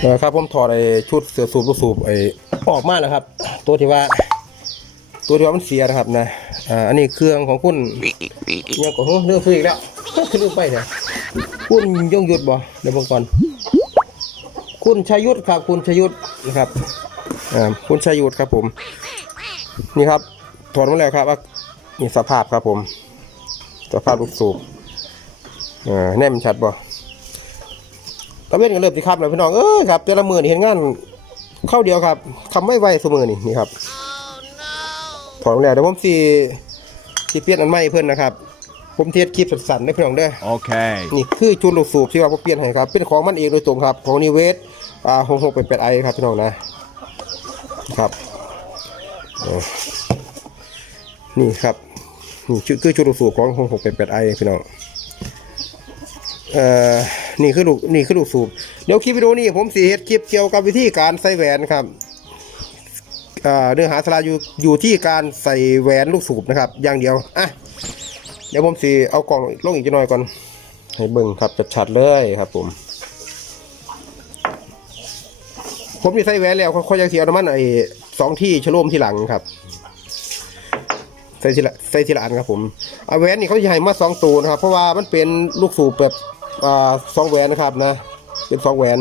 เออครับผมถอดไอ้ชุดเสือสูบลูกสูบไอ้ออกมาแล้วครับ ตัวที่ว่า ตัวที่ว่ามันเสียนะครับนะอ่าอันนี้เครื่องของคุณยังก็เรื่องซื้ออีกแล้วลืมไปเนี่ยคุณยงหยุดบ่เดี๋ยวบอกก่อนคุณชัยยุทธครับคุณชัยยุทธนะครับอ่าคุณชัยยุทธครับผม นี่ครับถอดมาแล้วครับนี่สภาพครับผม สภาพลูกสูบเออแน่มันชัดบ่ ตะเวนกันเริ่มสิครับแล้วพี่น้องเอ้ยครับแต่ละมือนี่เห็นงานเข้าเดียวครับคำไม่ไหวเสมอนี่นี่ครับถอดมาแล้วเดี๋ยวผมสีสีเปลี่ยนอันใหม่เพิ่นนะครับ ผมเทสคลิปสั้นๆให้พี่น้องเด้อ Okay. นี่คือชุดลูกสูบที่ว่าผมเปลี่ยนให้ครับ เป็นของมันเองโดยตรงครับของนิเวศอ่าหกหกเป็นแปดไอครับพี่น้องนะครับเออนี่ครับนี่ชุดคือชุดลูกสูบของหกหกเป็นแปดไอพี่น้องเอ่อ นี่คือลูกนี่คือลูกสูบเดี๋ยวคลิปวิดีโอนี้ผมสีเฮ็ดคลิปเกี่ยวกับวิธีการใส่แหวนครับเนื้อหาสาระอยู่อยู่ที่การใส่แหวนลูกสูบนะครับอย่างเดียวอะเดี๋ยวผมสีเอากล่องลงอีกจะหน่อยก่อน ให้เบิ่งครับชัดๆเลยครับผมผมมีใส่แหวนแล้วค่อยๆจะเสียน้ำมันไอ้สองที่ชะโลมที่หลังครับใส่ทีละใส่ทีละอันครับผมเอาแหวนนี่เขาจะให้มาสองตัวนะครับ เพราะว่ามันเป็นลูกสูบแบบ อ่าสองแหวนนะครับนะ เป็นสองแหวน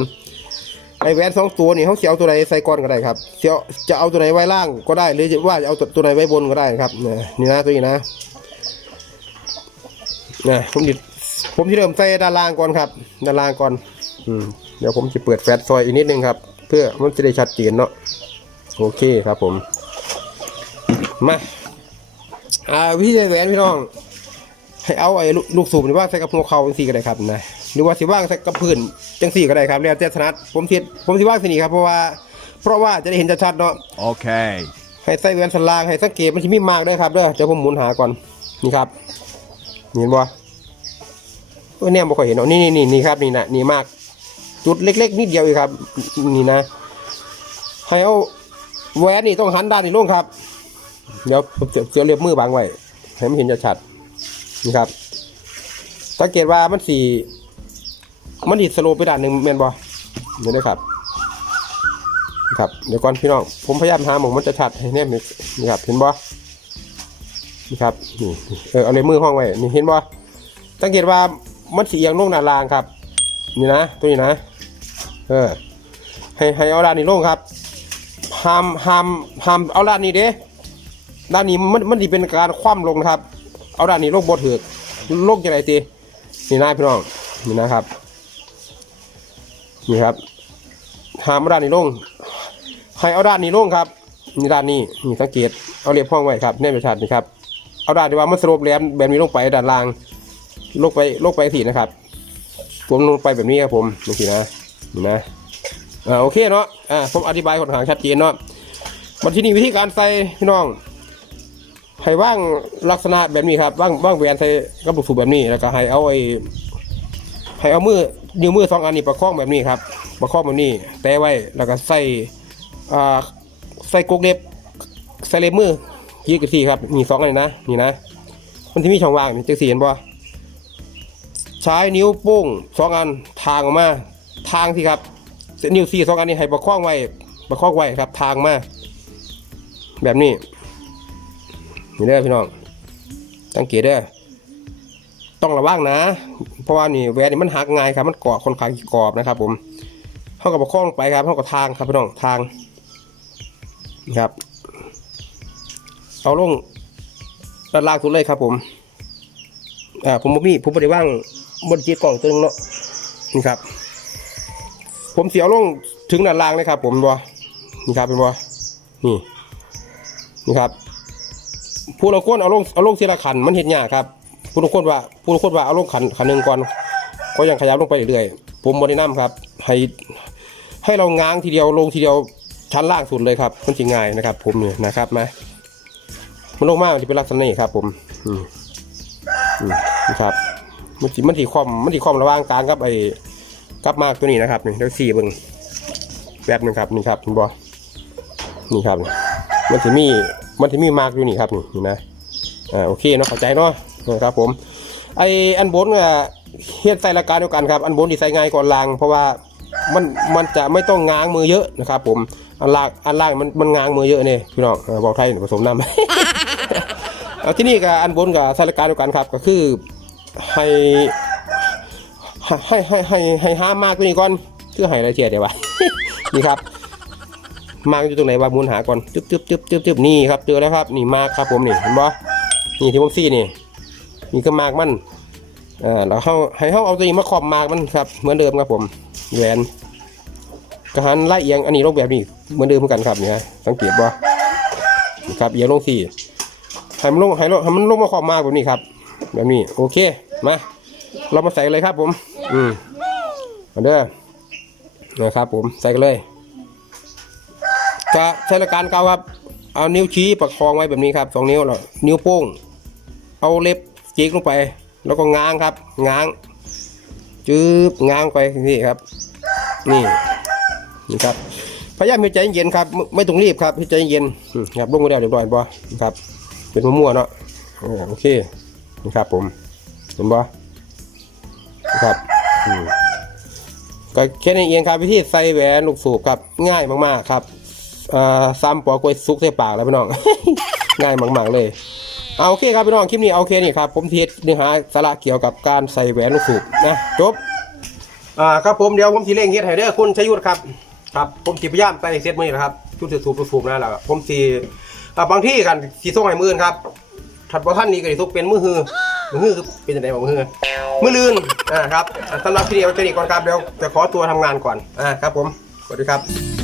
ไอแหวนสองตัวนี่เขาเสียเอาตัวไหนใส่ก้อนก็ได้ครับเสียจะเอาตัวไหนไว้ล่างก็ได้ หรือจะว่าจะเอาตัวไหนไว้บนก็ได้ครับนี่นะตัวนี้นะนะผมจะผมจะเริ่มใส่ด้านล่างก่อนครับด้านล่างก่อน อืมเดี๋ยวผมจะเปิดแฟลชซอยอีกนิดนึงครับ เพื่อมันจะได้ชัดเจนเนาะโอเคครับผมมาอ่าวิธีแหวนพี่น้อง ให้เอาไอ้ลูกลูกสูบหรือว่าใส่กับหัวเข่าจังสี่ก็ได้ครับนะหรือว่าสิว่างใส่กับพื้นจังสี่ก็ได้ครับแล้วแต่ถนัดผมเทียผมสิว่างสินี่ครับเพราะว่าเพราะว่าจะได้เห็นชัดๆเนาะ Okay. ให้ใส่แหวนสันล่างให้สังเกตมันจะมีมากด้วยครับเด้อเดี๋ยวผมหมุนหาก่อนนี่ครับเห็นบ่เออเนี่ยบ่ค่อยเห็นเนาะนี่นี่นี่นี่ครับนี่นะนี่มาก จุดเล็ก ๆนิดเดียวเองครับ นี่นะให้เอาแหวนนี่ต้องหันด้านนี้ลงครับ เดี๋ยวผมจะจะเรียบมือบังไว้ให้มันเห็นชัดๆ นี่ครับ สังเกตว่ามันสีมันดิดสโลไปด้านหนึ่งแมนบ่เดี๋ยวได้ครับ ครับ เดี๋ยวก่อนพี่น้อง ผมพยายามหาหมองมันจะชัดให้แนบนี่นี่ครับ เห็นบ่นี่ครับ นี่ เออ เอาเลยมือห้องไว้ นี่เห็นบ่สังเกตว่ามันสีเอียงลงหน้ารางครับ นี่นะ ตัวนี้นะ เออ ให้ให้เอาด้านนี้ลงครับห้ามห้ามห้ามเอาด้านนี้เด้ด้านนี้มันมันดีเป็นการคว่ำลงนะครับ เอาด้านนี้ลงบดถือกลงจะไรตีนี่นะพี่น้องนี่นะครับนี่ครับหามเอาด้านนี้ลงให้เอาด้านนี้ลงครับนี่ด้านนี้นี่สังเกตเอาเรียบห้องไว้ครับแน่ประชัดนี่ครับเอาด้านที่ว่ามันสโลปแหลมแบบนี้ลงไปด้านล่างลงไปลงไปสีนะครับผมลงไปแบบนี้ครับผมนี่สินะนี่นะอ่าโอเคเนาะอ่าผมอธิบายค่อนข้างชัดเจนเนาะมาที่นี่วิธีการใส่พี่น้อง ให้ว่างลักษณะแบบนี้ครับว่างว่างแหวนใส่กับลูกสูบแบบนี้แล้วก็ให้เอาไอ้ให้เอามือนิ้วมือสองอันนี้ประคองแบบนี้ครับ ประคองแบบนี้ แตะไว้แล้วก็ใส่อ่าใส่กกเล็บใส่เล็บมือยีกสี่ครับมีสองอันนะนี่นะมันที่มีช่องว่างนี่จะสีเห็นบ่ใช้นิ้วโป้งสองอันทางออกมาทางที่ครับนิ้วสี่สองอันนี้ให้ประคองไว้ประคองไว้ครับ ทางมาแบบนี้ นี่เด้อพี่น้องสังเกตเด้อต้องระวังนะ เพราะว่านี่แหวนนี่มันหักง่ายครับ มันเกาะค่อนข้างกรอบนะครับ ผมเท่ากับประคองไปครับเท่ากับทางครับพี่น้องทางครับเอาลงด้านล่างสุดเลยครับ ผมอ่าผมบ่มีผมบ่ได้ว่างบนจีกล่องตัวนึงเนาะนี่ครับ ผมเสียวลงถึงด้านล่างเลยครับ ผมบ่นี่ครับเป็นบ่นี่นี่ครับ ผู้ละคนเอาลงเอาลงทีละขันมันเห็นยากครับผู้ละคนว่าผู้ละคนว่าเอาลงขันขันหนึ่งก่อนก็ยังขยับลงไปเรื่อยๆผมบริน้ำครับ ให้ให้เราง้างทีเดียวลงทีเดียวชั้นล่างสุดเลยครับมันจะง่ายนะครับ ผมเนี่ยนะครับมามันลงมากมันจะเป็นลักษณะนี้ครับ ผมอืมอืมนะครับมันสิมันถีความมันถีความระว่างกลางกับไอ้กับมากตัวนี้นะครับนี่เดี๋ยวสี่เบิ้งแบบนึงครับนี่ครับคุณบอนี่ครับ มันจะมี มันจะมีมากอยู่นี่ครับนี่นี่นะ อ่าโอเคเนาะเข้าใจเนาะนะครับผม ไออันบนเนี่ยเฮ็ดใส่รายการเดียวกันครับ อันบนที่ใส่ง่ายก่อนลาง เพราะว่ามันมันจะไม่ต้องง้างมือเยอะนะครับ ผม อันล่างอันล่างมันมันง้างมือเยอะเนี่ยพี่น้องบอกไทยผสมน้ำที่นี่กับอันบนกับสถานการเดียวกันครับ ก็คือให้ให้ให้ให้ให้ห้ามมากกว่นี้ก่อนเพื่อให้ละเอียดเดี๋ยววะนี่ครับ มากอยู่ตรงไหนวะมูลหาก่อนจึ๊บจึ๊บจึ๊บจึ๊บจึ๊บนี่ครับเจอแล้วครับนี่มากครับผมนี่เห็นบ่นี่ที่ผมซี่นี่นี่ก็มากมันอ่าแล้วเขาให้เขาเอาตัวนี้มาขอบมากมันครับเหมือนเดิมครับผมแหวนกระหันไล่เอียงอันนี้ลงแบบนี้เหมือนเดิมเหมือนกันครับเนี่ยสังเกตบ่นี่ครับเอียงลงสี่ให้มันลงให้ลงให้มันลงมาขอบมากแบบนี้ครับ แบบนี้โอเคมาเรามาใส่เลยครับผม อืมเด้อนะครับผมใส่กันเลย จะใช้หลักการเก่าครับ เอานิ้วชี้ประคองไว้แบบนี้ครับสองนิ้วแล้วนิ้วโป้ง เอาเล็บจิกลงไป แล้วก็ง้างครับ ง้างจืบง้างไปนี่ครับ นี่นี่ครับพยายามให้ใจเย็นครับ ไม่ต้องรีบครับให้ใจเย็นครับลงมาแล้วเรียบร้อยป่ะครับ เป็นมั่วๆเนาะโอเคนี่ครับผมเห็นป่ะครับก็แค่นี้เองครับวิธีใส่แหวนลูกสูบครับง่ายมากๆครับ อ่าซ้ำปอกล้วยซุกใส่ปากแล้วพี่น้อง ง่ายมากๆเลยเอาโอเคครับพี่น้องคลิปนี้เอาโอเคนี่ครับผมเทสเนื้อหาสาระเกี่ยวกับการใส่แหวนลูกสูบนะจบอ่าครับผมเดี๋ยวผมทีเร่งเฮ็ดให้เด้อคุณชยุทธครับครับผมสิพยายามใส่เซตมือนะครับชุดสูบลูกสูบนะแล้วผมสิอ่าบางที่กันสีส่งให้มืออนครับถัดบ่ท่านนี้ก็สิส่งเป็นมือฮือมือฮือเป็นจังไดบ่มือฮือมือลื่นอ่าครับสำหรับที่นี้เอาแค่นี้ก่อนครับเดี๋ยวจะขอตัวทำงานก่อนอ่าครับผมสวัสดีครับ